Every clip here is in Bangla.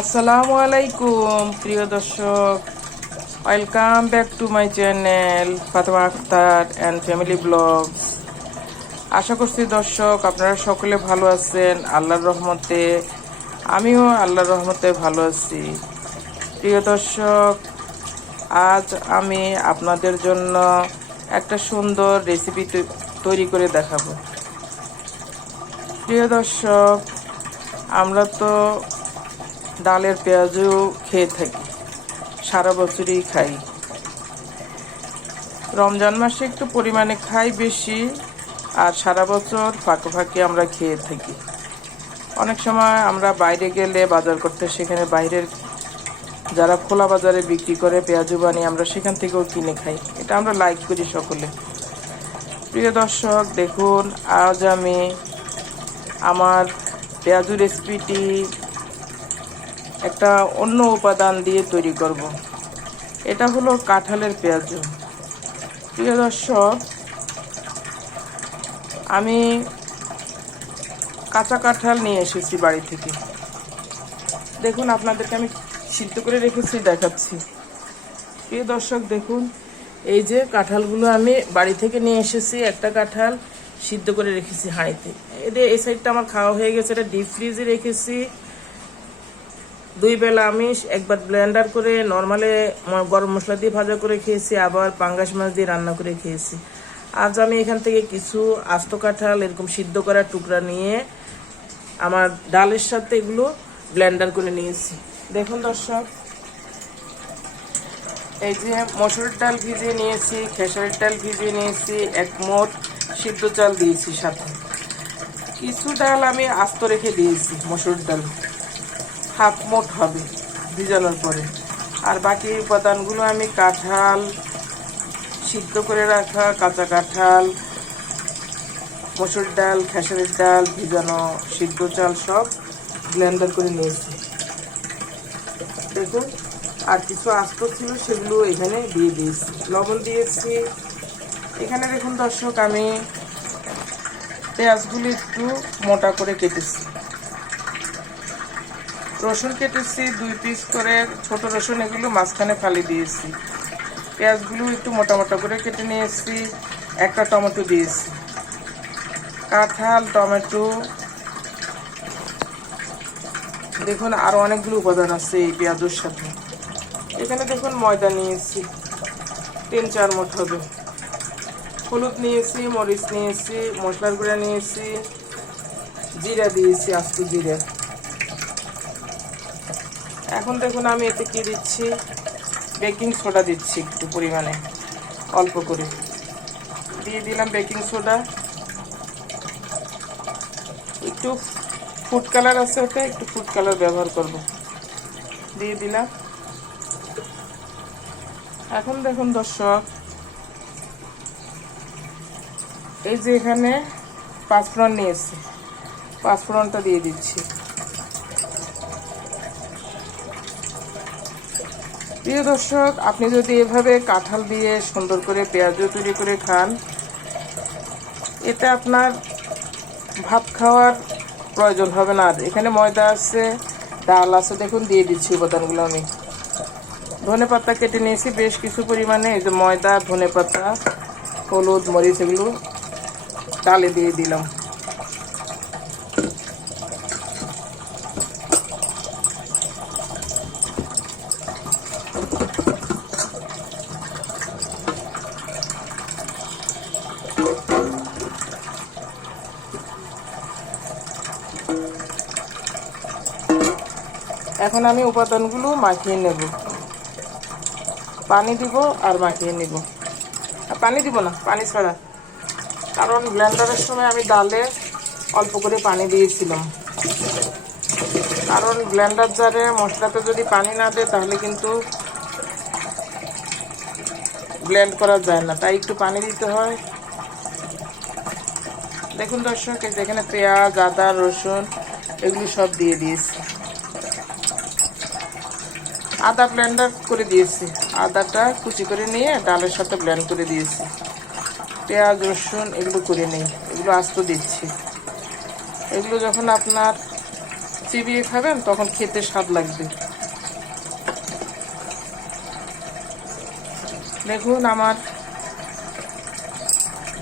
আসসালামু আলাইকুম, প্রিয় দর্শক। Welcome back to my channel Fatema Akter and family vlogs আশা করছি দর্শক, আপনারা সকলে ভালো আছেন, আল্লাহর রহমতে। আমিও আল্লাহর রহমতে ভালো আছি। প্রিয় দর্শক, আজ আমি আপনাদের জন্য একটা সুন্দর রেসিপি তৈরি করে দেখাবো। প্রিয় দর্শক, আমরা তো ডালের পেঁয়াজও খেয়ে থাকি। সারা বছরই খাই। রমজান মাসে একটু পরিমাণে খাই বেশি, আর সারা বছর ফাঁকে ফাঁকে আমরা খেয়ে থাকি। অনেক সময় আমরা বাইরে গেলে বাজার করতে, সেখানে বাইরের যারা খোলা বাজারে বিক্রি করে পেঁয়াজু বানিয়ে আমরা সেখান থেকেও কিনে খাই। এটা আমরা লাইক করি সকলে। প্রিয় দর্শক, দেখুন, আজ আমি আমার পেঁয়াজু রেসিপিটি একটা অন্য উপাদান দিয়ে তৈরি করব। এটা হলো কাঁঠালের পেঁয়াজু। প্রিয় দর্শক, আমি কাঁচা কাঁঠাল নিয়ে এসেছি বাড়ি থেকে। দেখুন, আপনাদেরকে আমি সিদ্ধ করে রেখেছি, দেখাচ্ছি। প্রিয় দর্শক, দেখুন, এই যে কাঁঠালগুলো আমি বাড়ি থেকে নিয়ে এসেছি, একটা কাঁঠাল সিদ্ধ করে রেখেছি হাঁড়িতে। এদের এই সাইডটা আমার খাওয়া হয়ে গেছে, এটা ডিপ ফ্রিজে রেখেছি। দুই বেলা আমি একবার ব্লেন্ডার করে নর্মালে গরম মশলা দিয়ে ভাজা করে খেয়েছি, আবার পাঙ্গাস মাছ দিয়ে রান্না করে খেয়েছি। আজ আমি এখান থেকে কিছু আস্ত কাঁঠাল, এরকম সিদ্ধ করা টুকরা নিয়ে আমার ডালের সাথে এগুলো ব্লেন্ডার করে নিয়েছি। দেখুন দর্শক, এই যে মসুরের ডাল ভিজিয়ে নিয়েছি, খেসারির ডাল ভিজিয়ে নিয়েছি, এক মোট সিদ্ধ চাল দিয়েছি সাথে। কিছু ডাল আমি আস্ত রেখে দিয়েছি মসুর ডাল। হাফ মোট হবে ভিজানোর পরে। আর বাকি উপাদানগুলো আমি কাঁঠাল সিদ্ধ করে রাখা, কাঁচা কাঁঠাল, মসুর ডাল, খেসারির ডাল, ভিজানো সিদ্ধ চাল সব ব্লেন্ডার করে নিয়েছি। দেখুন, আর কিছু আস্ত ছিল সেগুলো এখানে দিয়ে দিয়েছি। লবণ দিয়েছি। এখানে দেখুন দর্শক, আমি পেঁয়াজগুলো একটু মোটা করে কেটেছি। রসুন কেটেছি, দুই পিস করে ছোট রসুন এগুলো মাঝখানে ফালি দিয়েছি। পেঁয়াজগুলো একটু মোটা মোটা করে কেটে নিয়েছি, একটা টমেটো দিয়েছি। কাঁঠাল, টমেটো, দেখুন আরও অনেকগুলো উপাদান আছে এই পেঁয়াজের সাথে। এখানে দেখুন ময়দা নিয়েছি, তিন চার মুঠ হবে। হলুদ নিয়েছি, মরিচ নিয়েছি, মশলার গুঁড়া নিয়েছি, জিরা দিয়েছি, আস্ত জিরা। এখন দেখুন আমি এতে কি দিচ্ছি? বেকিং সোডা দিচ্ছি একটু পরিমাণে, অল্প করে। দিয়ে দিলাম বেকিং সোডা। একটু ফুড কালার আছে ওতে, একটু ফুড কালার ব্যবহার করব। দিয়ে দিলাম। এখন দেখুন দর্শক, এই যে এখানে পাঁচফোড়ন নিয়েছি, পাঁচফোড়নটা দিয়ে দিচ্ছি। প্রিয় দর্শক, আপনি যদি এভাবে কাঁঠাল দিয়ে সুন্দর করে পেঁয়াজও তৈরি করে খান এটা আপনার ভাত খাওয়ার প্রয়োজন হবে না। আর এখানে ময়দা আছে, ডাল আছে, দেখুন দিয়ে দিচ্ছি উপাদানগুলো আমি। ধনে পাতা কেটে নিয়েছি, বেশ কিছু পরিমাণে। এই যে ময়দা, ধনে পাতা, হলুদ, মরিচ, এগুলো ডালে দিয়ে দিলাম। এখন আমি উপাদানগুলো মাখিয়ে নেব। পানি দিব আর মাখিয়ে নিব। পানি দিব না, পানি ছাড়া। কারণ ব্লেন্ডারের সময় আমি ডালে অল্প করে পানি দিয়েছিলাম। কারণ ব্লেন্ডার জারে মশলাতে যদি পানি না দেয়, তাহলে কিন্তু ব্লেন্ড করা যায় না। তাই একটু পানি দিতে হয়। দেখুন দর্শক, এই যেখানে পেঁয়াজ, আদা, রসুন, এগুলি সব দিয়ে দিয়েছি। আদা ব্লেন্ডার করে দিয়েছি। আদাটা কুচি করে নিয়ে ডালের সাথে ব্লেন্ড করে দিয়েছি। পেঁয়াজ, রসুন এগুলো করে নেই, এগুলো আস্ত দিচ্ছি। এগুলো যখন আপনার চিবিয়ে খাবেন, তখন খেতে স্বাদ লাগবে। দেখুন আমার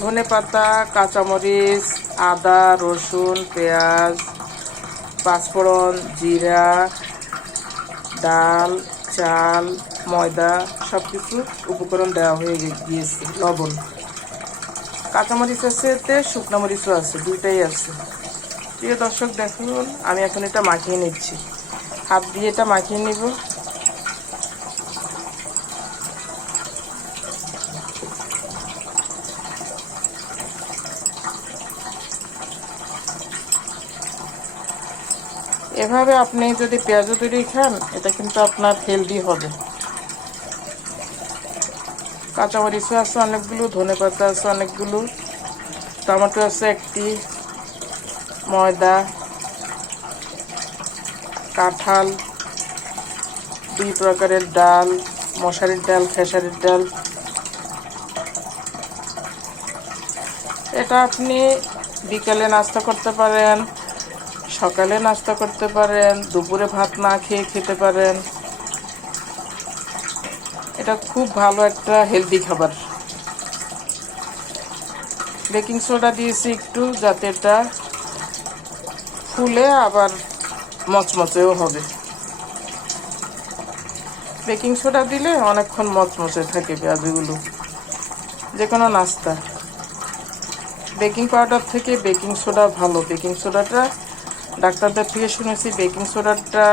ধনে পাতা, কাঁচামরিচ, আদা, রসুন, পেঁয়াজ, পাঁচফোড়ন, জিরা ডাল, চাল, ময়দা সব কিছু উপকরণ দেওয়া হয়ে গিয়েছে, লবণ। কাঁচামরিচ আছে এতে, শুকনো মরিচও আছে, দুইটাই আছে। প্রিয় দর্শক, দেখুন, আমি এখন এটা মাখিয়ে নিচ্ছি। হাত দিয়ে এটা মাখিয়ে নিব। এভাবে আপনি যদি পেঁয়াজও তৈরি খান, এটা কিন্তু আপনার হেলদি হবে। কাঁচামরিচও আছে অনেকগুলো, ধনে পাতা আছে অনেকগুলো, টমেটো আছে একটি, ময়দা, কাঁঠাল, দুই প্রকারের ডাল, মশারির ডাল, খেসারির ডাল। এটা আপনি বিকালে নাস্তা করতে পারেন সকালে নাস্তা করতে পারেন, দুপুরে ভাত না খেয়ে খেতে পারেন। এটা খুব ভালো একটা হেলদি খাবার। বেকিং সোডা দিয়েছি একটু, যাতে এটা ফুলে আবার মচমচেও হবে। বেকিং সোডা দিলে অনেকক্ষণ মচমচে থাকে পেঁয়াজগুলো। যে কোনো নাস্তা। বেকিং পাউডার থেকে বেকিং সোডা ভালো। বেকিং সোডাটা ডাক্তারদের থেকে শুনেছি বেকিং সোডাটা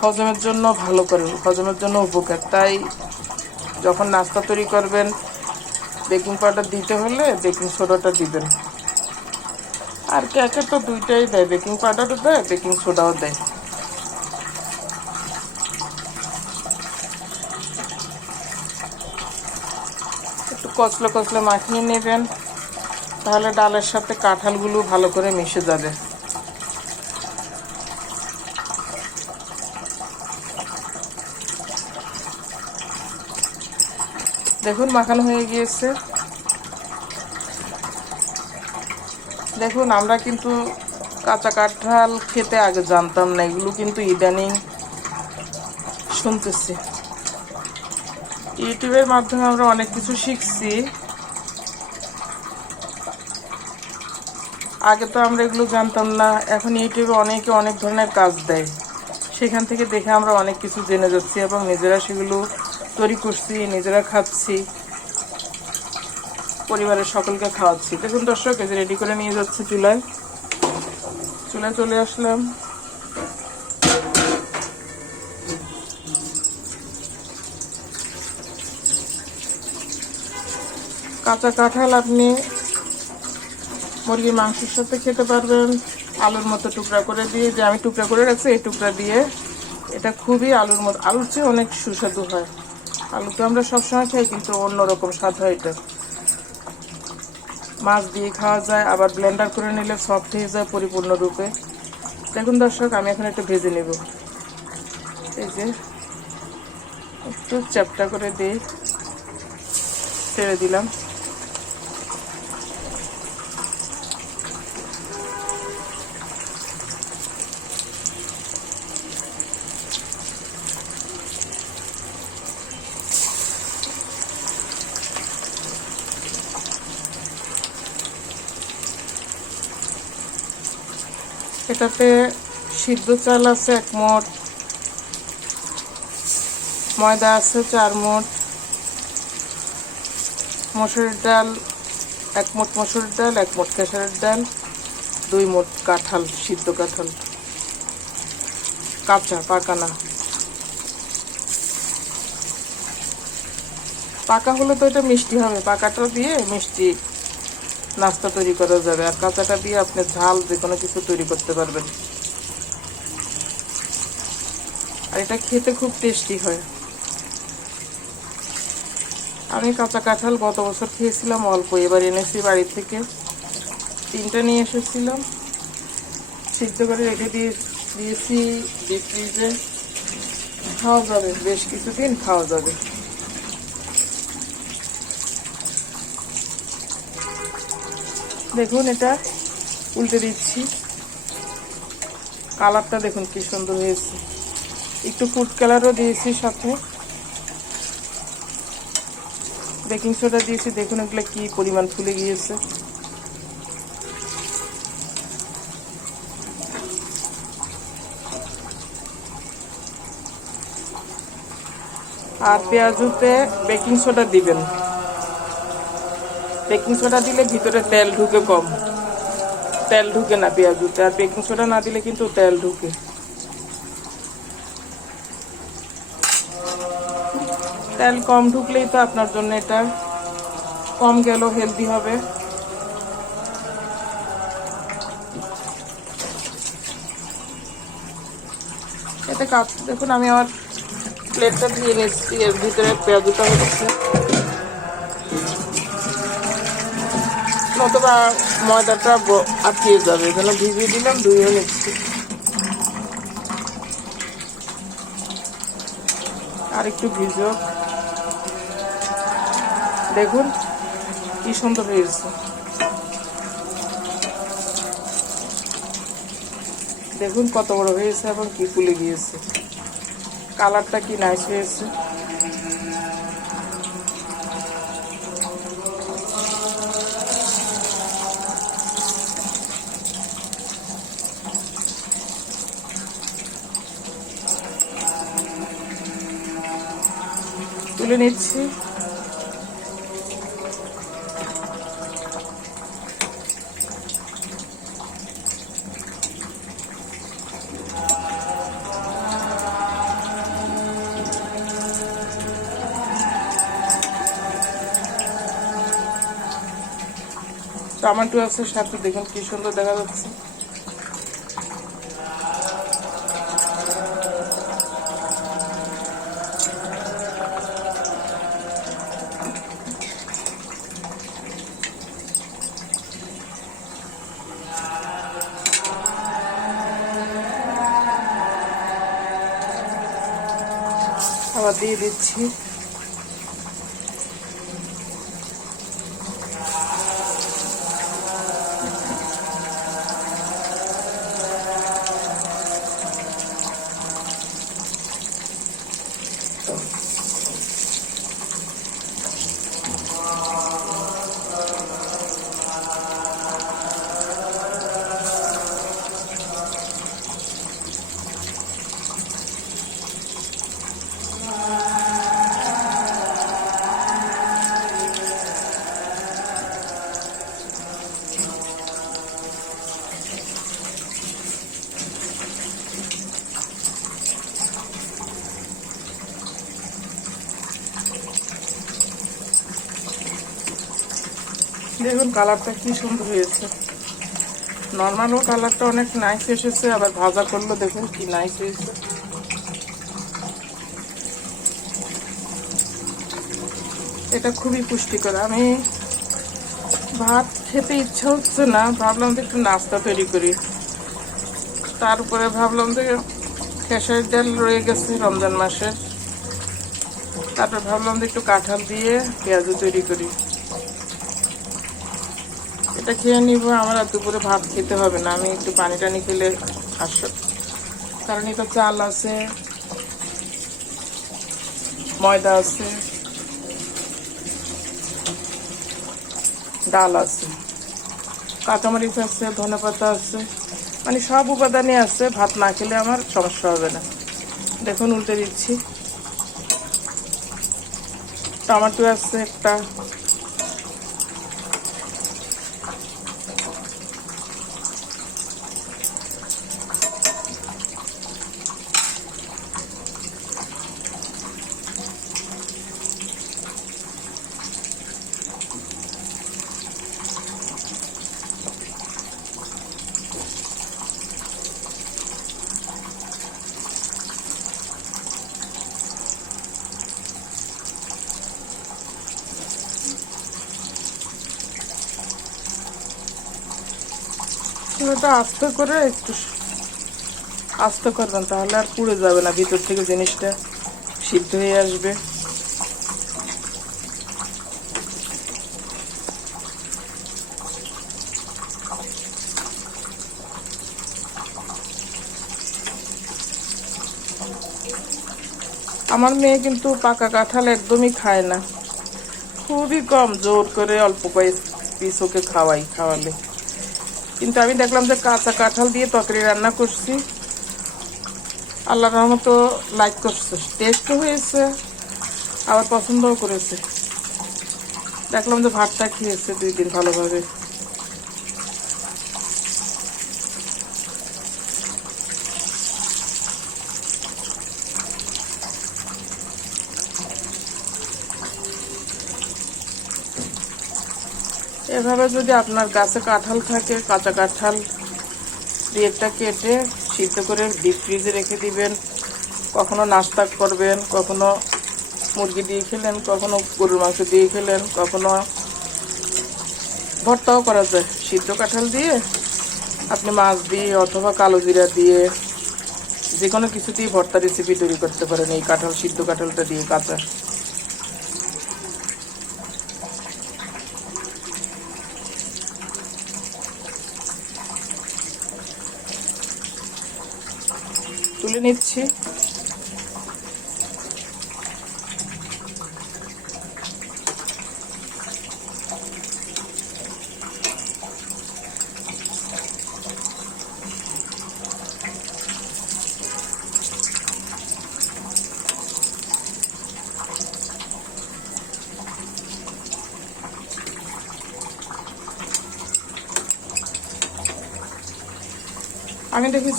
হজমের জন্য ভালো করে, হজমের জন্য উপকার। তাই যখন নাস্তা তৈরি করবেন, বেকিং পাউডার দিতে হলে বেকিং সোডাটা দিবেন। আর কেকে তো দুইটাই দেয়, বেকিং পাউডারও দেয়, বেকিং সোডাও দেয়। একটু কচলে কচলে মাখিয়ে নেবেন, তাহলে ডালের সাথে কাঁঠালগুলো ভালো করে মিশে যাবে। দেখুন, মাখানো হয়ে গিয়েছে। দেখুন, আমরা কিন্তু কাঁচা কাঁঠাল খেতে আগে জানতাম না, এগুলো কিন্তু ইদানিং শুনতেছি। ইউটিউবের মাধ্যমে আমরা অনেক কিছু শিখছি। আগে তো আমরা এগুলো জানতাম না, এখন ইউটিউবে অনেকে অনেক ধরনের কাজ দেয়। সেখান থেকে দেখে আমরা অনেক কিছু জেনে যাচ্ছি এবং নিজেরা সেগুলো তৈরি করছি, নিজেরা খাচ্ছি, পরিবারের সকলকে খাওয়াচ্ছি। দেখুন দর্শক, এই যে রেডি করে নিয়ে যাচ্ছে চুলায়। চুলায় চলে আসলাম। কাঁচা কাঁঠাল আপনি মুরগির মাংসের সাথে খেতে পারবেন। আলুর মতো টুকরা করে দিয়ে, যে আমি টুকরা করে রাখছি, এই টুকরা দিয়ে, এটা খুবই আলুর মতো আলুর চেয়ে অনেক সুস্বাদু হয়। আলু তো আমরা সবসময় খাই, কিন্তু অন্যরকম স্বাদ হয় এটা। মাছ দিয়ে খাওয়া যায়, আবার ব্লেন্ডার করে নিলে সফট হয়ে যায় পরিপূর্ণরূপে দেখুন দর্শক, আমি এখন একটু ভেজে নেব। এই যে একটু চ্যাপটা করে দিয়ে ছেড়ে দিলাম। এটাতে সিদ্ধ চাল আছে এক মোট ময়দা আছে চার মোট মসুরের ডাল এক মোট মসুরের ডাল, এক মোট খেসারের ডাল, দুই মোট কাঁঠাল, সিদ্ধ কাঁঠাল। কাঁচা, পাকা না। পাকা হলে তো এটা মিষ্টি হবে, পাকাটা দিয়ে মিষ্টি নাস্তা তৈরি করা যাবে। আর কাঁচাটা দিয়ে আপনি ঝাল যে কোনো কিছু তৈরি করতে পারবেন। আর এটা খেতে খুব টেস্টি হয়। আমি কাঁচা কাঁঠাল গত বছর খেয়েছিলাম, অল্প। এবার এনেছি বাড়ি থেকে। তিনটা নিয়ে এসেছিলাম। সিদ্ধ করে রেখে দিয়ে, দিয়েছি ডিপ ফ্রিজে খাওয়া যাবে, বেশ কিছুদিন খাওয়া যাবে। দেখুন এটা উল্টে দিচ্ছি। কালারটা দেখুন কি সুন্দর হয়েছে। একটু ফুড কালারও দিয়েছি সাথে। বেকিং সোডা দিয়েছি, দেখুন এগুলো কি পরিমাণ ফুলে গিয়েছে। আর পেঁয়াজুতে বেকিং সোডা দিবেন। বেকিং সোডা দিলে ভিতরে তেল ঢুকে কম। তেল ঢুকে না পেঁয়াজুতে আর বেকিং সোডা না দিলে কিন্তু তেল ঢুকে। তেল কম ঢুকলেই তো আপনার জন্য এটা কম গেলেও হেলদি হবে। এতে কাপ দেখুন, আমি আমার প্লেটটা দিয়ে নিচ্ছি। এর ভিতরে পেঁয়াজুটা হচ্ছে। নতুবা ময়দাটা আটকিয়ে যাবে। এজন্য ভিজিয়ে দিলাম, ধুয়ে নিচ্ছি। আর একটু ভিজো। দেখুন, কি সুন্দর হয়েছে। দেখুন কত বড় হয়েছে এবং কি ফুলে গিয়েছে। কালারটা কি নাইস হয়েছে। তুলে নিচ্ছি। টমেটো আছে সাথে দেখুন কি সুন্দর দেখা যাচ্ছে। দিয়ে দিচ্ছি। দেখুন কালারটা কি সুন্দর হয়েছে। নর্মালও কালারটা অনেক নাইস এসেছে, আবার ভাজা করল দেখুন কি নাইস হয়েছে। এটা খুবই পুষ্টিকর। আমি ভাত খেতে ইচ্ছা হচ্ছে না, ভাবলাম যে একটু নাস্তা তৈরি করি। তারপরে ভাবলাম যে খেসারির ডাল রয়ে গেছে রমজান মাসের। তারপর ভাবলাম যে একটু কাঁঠাল দিয়ে পেঁয়াজও তৈরি করি। এটা খেয়ে নিব, আমার আর দুপুরে ভাত খেতে হবে না। আমি একটু পানি টানি খেলে আস। কারণ এটা চাল আছে, ময়দা আছে, ডাল আছে, কাঁচামরিচ আছে, ধনে পাতা আছে মানে সব উপাদানই আছে। ভাত না খেলে আমার সমস্যা হবে না। দেখুন, উল্টে দিচ্ছি। টমেটো আছে একটা ওটা আস্তে করে একটু আস্তে করবেন, তাহলে আর পুড়ে যাবে না। ভিতর থেকে জিনিসটা সিদ্ধ হয়ে আসবে। আমার মেয়ে কিন্তু পাকা কাঁঠাল একদমই খায় না। খুবই কম জোর করে অল্প কয়েক পিস ওকে খাওয়াই, খাওয়ালে। কিন্তু আমি দেখলাম যে কাঁচা কাঁঠাল দিয়ে তরকারি রান্না করছি। আল্লাহ রহমত লাইক করছে। টেস্টও হয়েছে, আবার পছন্দও করেছে। দেখলাম যে ভাতটা খেয়েছে দুই দিন ভালোভাবে। এভাবে যদি আপনার গাছে কাঁঠাল থাকে, কাঁচা কাঁঠাল দিয়ে একটা কেটে সিদ্ধ করে ডিপ ফ্রিজে রেখে দিবেন। কখনো নাস্তা করবেন, কখনো মুরগি দিয়ে খেলেন, কখনো গরুর মাংস দিয়ে খেলেন, কখনো ভর্তাও করা যায়। সিদ্ধ কাঁঠাল দিয়ে আপনি মাছ দিয়ে অথবা কালো জিরা দিয়ে যে কোনো কিছু দিয়ে ভর্তা রেসিপি তৈরি করতে পারেন এই কাঁঠাল, সিদ্ধ কাঁঠালটা দিয়ে কাঁচা। তুলে নিচ্ছি।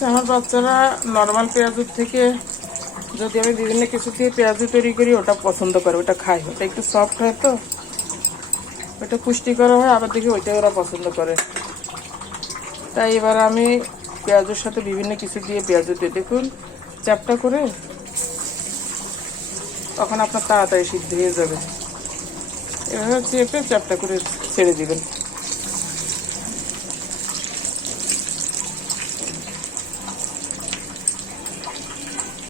আমি আমার বাচ্চারা নর্মাল পেঁয়াজুর থেকে যদি আমি বিভিন্ন কিছু দিয়ে পেঁয়াজু তৈরি করি, ওটা পছন্দ করে, ওটা খায়। ওটা একটু সফট হয় তো। ওটা পুষ্টিকর হয়, আবার দেখি ওইটাই ওরা পছন্দ করে। তাই এবার আমি পেঁয়াজের সাথে বিভিন্ন কিছু দিয়ে পেঁয়াজু দিয়ে দেখুন চ্যাপটা করে তখন আপনার তাড়াতাড়ি সিদ্ধ হয়ে যাবে। এভাবে চেপে চ্যাপটা করে ছেড়ে দিবেন।